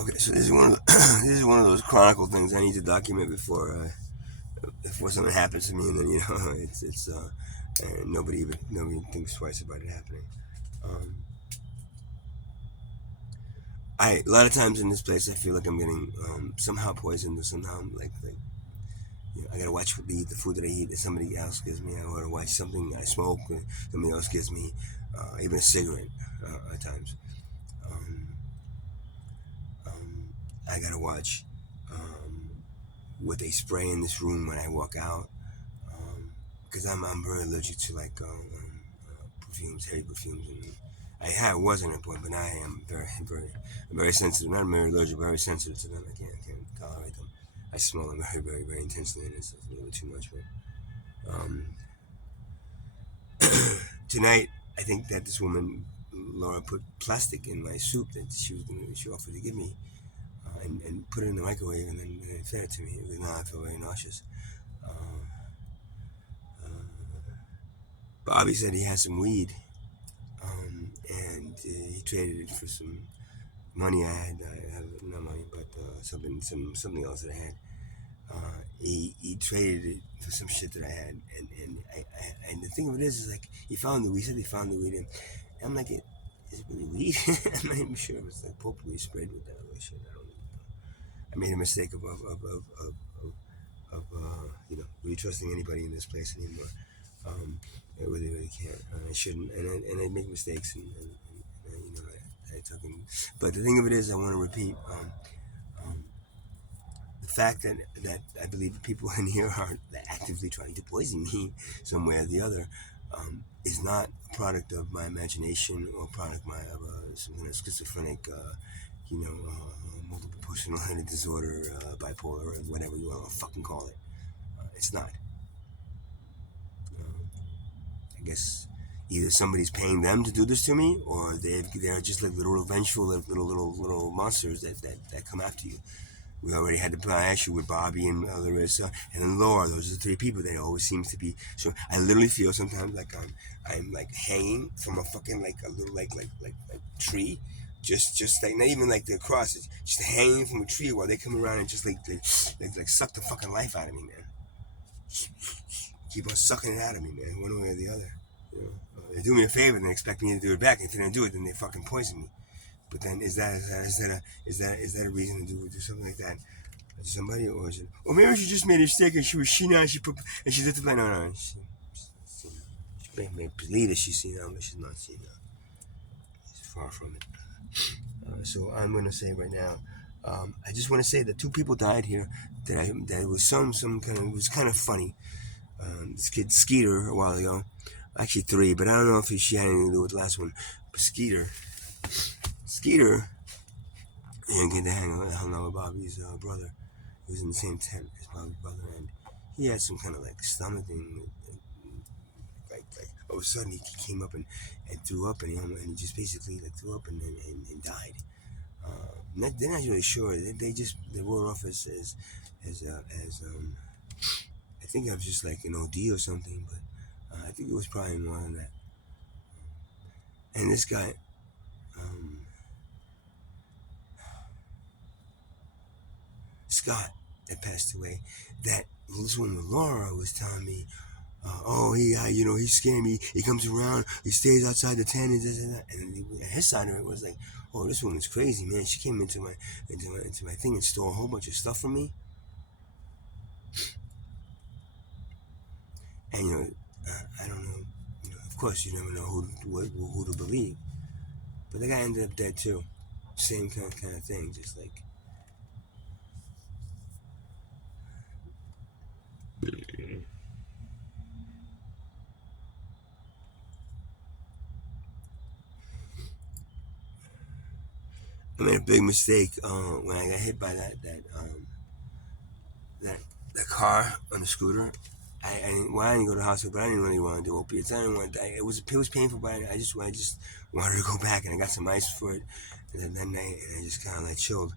Okay, so this is one of this is one of those chronicle things I need to document before something happens to me, and then it's and nobody thinks twice about it happening. Um, I a lot of times in this place I feel like I'm getting somehow poisoned or somehow like I gotta watch the food that I eat that somebody else gives me. I gotta watch something I smoke that somebody else gives me, even a cigarette at times. Um, um, I gotta watch um, what they spray in this room when I walk out, because I'm very allergic to perfumes, heavy perfumes, and wasn't at a point, but now I am very sensitive. Not very allergic, but very sensitive to them. I can't tolerate them. I smell them very intensely, and it's a little bit too much. But tonight, I think that this woman Laura put plastic in my soup that she offered to give me, and put it in the microwave, and then fed it to me. Now I feel very nauseous. Uh, Bobby said he has some weed, and he traded it for some money I had. I have not money, but something else that I had. He traded it for some shit that I had, and the thing of it is like he said he found the weed, and I'm like, is it really weed? I'm not even sure. It was like potpourri sprayed with that other shit. I don't even know. I made a mistake of really trusting anybody in this place anymore. Um, I really can't. I shouldn't, and I make mistakes, I took him. But the thing of it is, I want to repeat. Um, the fact that I believe the people in here are actively trying to poison me some way or the other is not a product of my imagination or product of some kind of schizophrenic, multiple personality disorder, bipolar, or whatever you want to fucking call it. It's not. I guess either somebody's paying them to do this to me, or they're just like little vengeful little monsters that come after you. We already had the issue with Bobby and Larissa, and then Laura. Those are the three people that always seems to be. So I literally feel sometimes like I'm like hanging from a fucking like a little like tree, just like not even like the crosses, just hanging from a tree while they come around and just like suck the fucking life out of me, man. Keep on sucking it out of me, man, one way or the other. You know, they do me a favor and they expect me to do it back. If they don't do it, then they fucking poison me. But then is that a reason to do something like that? Somebody, or maybe she just made a mistake and she did the plan. No, she may believe that she's seen but she's not seen She's far from it. So I'm gonna say right now, I just want to say that two people died here. That was some kind of it was kind of funny. This kid Skeeter a while ago, actually three, but I don't know if she had anything to do with the last one. But Skeeter, he didn't get to hang out with Bobby's brother. He was in the same tent as Bobby's brother, and he had some kind of like stomach thing. Like all of a sudden he came up and threw up, and he just basically like threw up and died. They're not really sure. They just they wrote off as I think it was just like an OD or something, but I think it was probably more than that. And this guy, um, Scott, that passed away, that this woman Laura was telling me, oh, he's scared me. He comes around, he stays outside the tent, and this and that. And his side of it was like, oh, this woman's crazy, man. She came into my thing and stole a whole bunch of stuff from me. And I don't know. Of course, you never know who to believe. But the guy ended up dead too. Same kind of thing, just like. I made a big mistake when I got hit by that that car on the scooter. I didn't go to the hospital, but I didn't really want to do opiates. I didn't want to. It was painful, but I just wanted to go back, and I got some ice for it. And then that night, and I just kind of like chilled,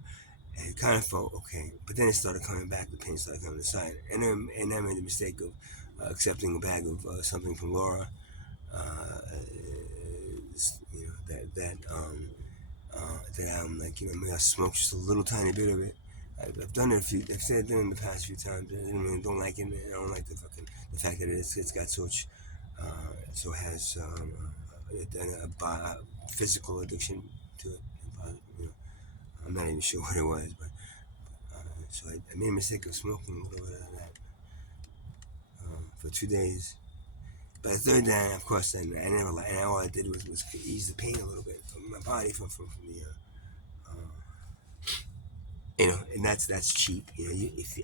and it kind of felt okay. But then it started coming back. The pain started coming to the side, and I made the mistake of accepting a bag of something from Laura. Uh, that that I'm like, maybe I smoke just a little tiny bit of it. I've done it I've said it in the past few times. I don't like it. I don't like the fact that it's got so has a physical addiction to it. You know, I'm not even sure what it was, but so I made a mistake of smoking a little bit of that for 2 days. But the third day, of course, I never, and all I did was ease the pain a little bit from my body from the and that's cheap. If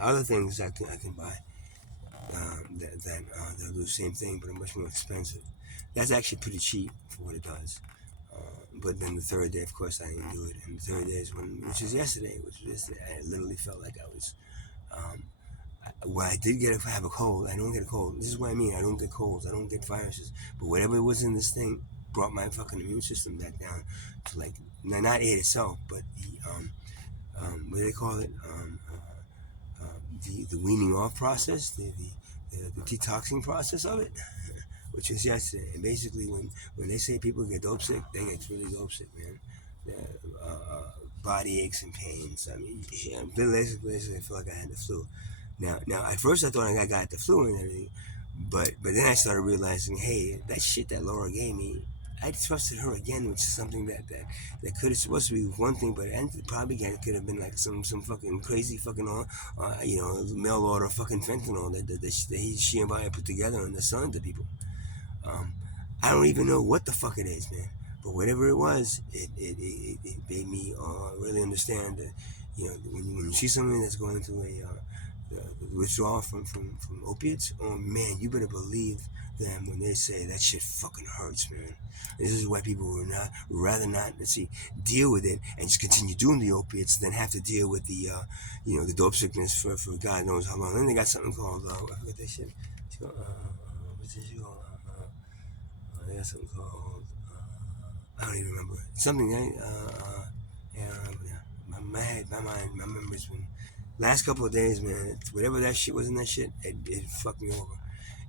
other things I can buy they'll do the same thing, but are much more expensive. That's actually pretty cheap for what it does. But then the third day, of course, I didn't do it. And the third day is which was yesterday, I literally felt like I was. Um, well, I did have a cold. I don't get a cold. This is what I mean. I don't get colds. I don't get viruses. But whatever was in this thing brought my fucking immune system back down to like not it itself, but the what do they call it? The weaning off process, the detoxing process of it, which is yesterday. And basically, when they say people get dope sick, they get really dope sick, man. Body aches and pains. I mean, yeah, basically, I feel like I had the flu. Now, at first I thought I got the flu and everything, but then I started realizing, hey, that shit that Laura gave me, I trusted her again, which is something that could have supposed to be one thing, but probably again it could have been like some fucking crazy fucking mail order fucking fentanyl that she and I put together and they're selling to people. Um, I don't even know what the fuck it is, man. But whatever it was, it made me really understand that, when you see somebody that's going through the withdrawal from opiates, oh man, you better believe them when they say that shit fucking hurts, man. This is why people would rather not, let's see, deal with it and just continue doing the opiates than have to deal with the dope sickness for God knows how long. Then they got something called, I forget that shit. What's this shit called? They got something called, I don't even remember. Something, yeah, I don't remember now. My head, my mind, my memory's been, last couple of days, man, whatever that shit was in that shit, it fucked me over.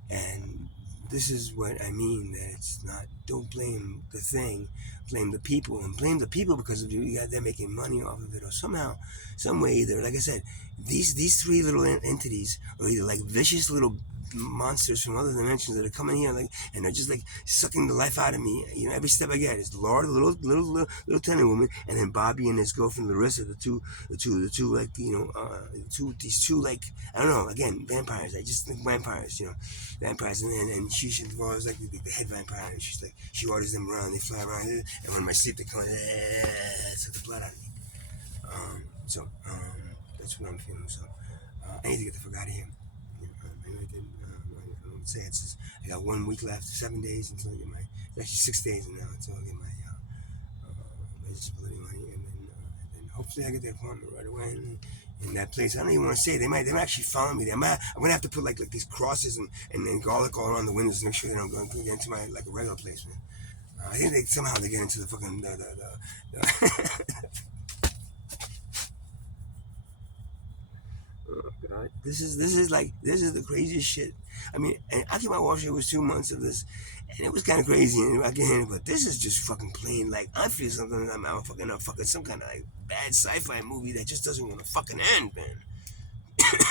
And this is what I mean, that it's not, don't blame the thing, blame the people, and blame the people because they're making money off of it, or somehow, some way, either, like I said, these three little entities are either like vicious little monsters from other dimensions that are coming here, like, and they're just like sucking the life out of me. Every step I get is Laura, the little tiny woman, and then Bobby and his girlfriend Larissa, the two like these two like, I don't know, again, vampires. I just think vampires, vampires, and she was like the head vampire, and she's like, she orders them around, they fly around, and when I'm asleep, they come, suck the blood out of me. That's what I'm feeling. So I need to get the fuck out of here. Maybe I did. I don't say it's just, I got 1 week left, 7 days until I get my. It's actually 6 days now until I get my disability money, and then hopefully I get the apartment right away. And that place, I don't even want to say it. They might actually follow me there. I'm gonna have to put like these crosses and garlic all around the windows to make sure they don't get into my like a regular place, man. I think somehow they get into the fucking the oh God, this is the craziest shit. I mean, and I think my wash was 2 months of this, and it was kind of crazy, and I can handle it. But this is just fucking plain. Like I feel something. I'm fucking some kind of like bad sci-fi movie that just doesn't want to fucking end, man.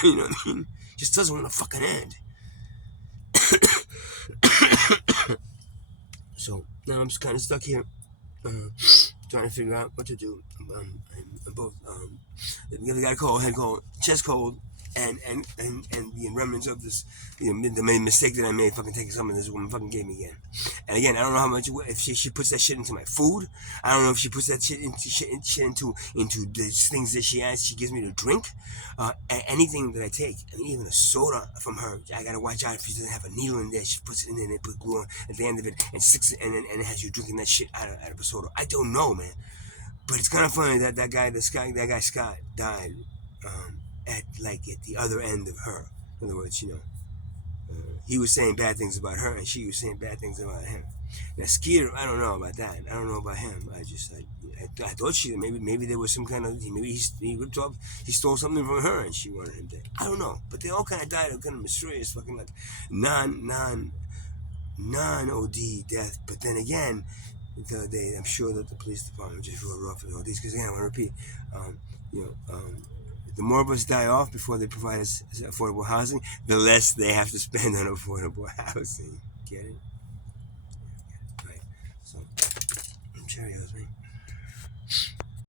You know what I mean? Just doesn't want to fucking end. So now I'm just kind of stuck here, uh, trying to figure out what to do. I'm both the other guy head cold, chest cold, and the remnants of this, the mistake that I made, fucking taking some of this woman fucking gave me again. And again, I don't know how much, if she puts that shit into my food. I don't know if she puts that shit into the things that she gives me to drink. Anything that I take, I mean, even a soda from her, I gotta watch out if she doesn't have a needle in there. She puts it in there and they put glue on at the end of it and sticks it, and it has you drinking that shit out of a soda. I don't know, man. But it's kind of funny that that guy Scott died at the other end of her. In other words, he was saying bad things about her, and she was saying bad things about him. Now Skeeter, I don't know about that. I don't know about him. I thought maybe there was some kind of, maybe he ripped off, he stole something from her, and she wanted him dead. I don't know, but they all kind of died of kind of mysterious fucking like non OD death. But then again, I'm sure that the police department just wrote off all these. Because again, I want to repeat, um, you know, the more of us die off before they provide us affordable housing, the less they have to spend on affordable housing. Get it?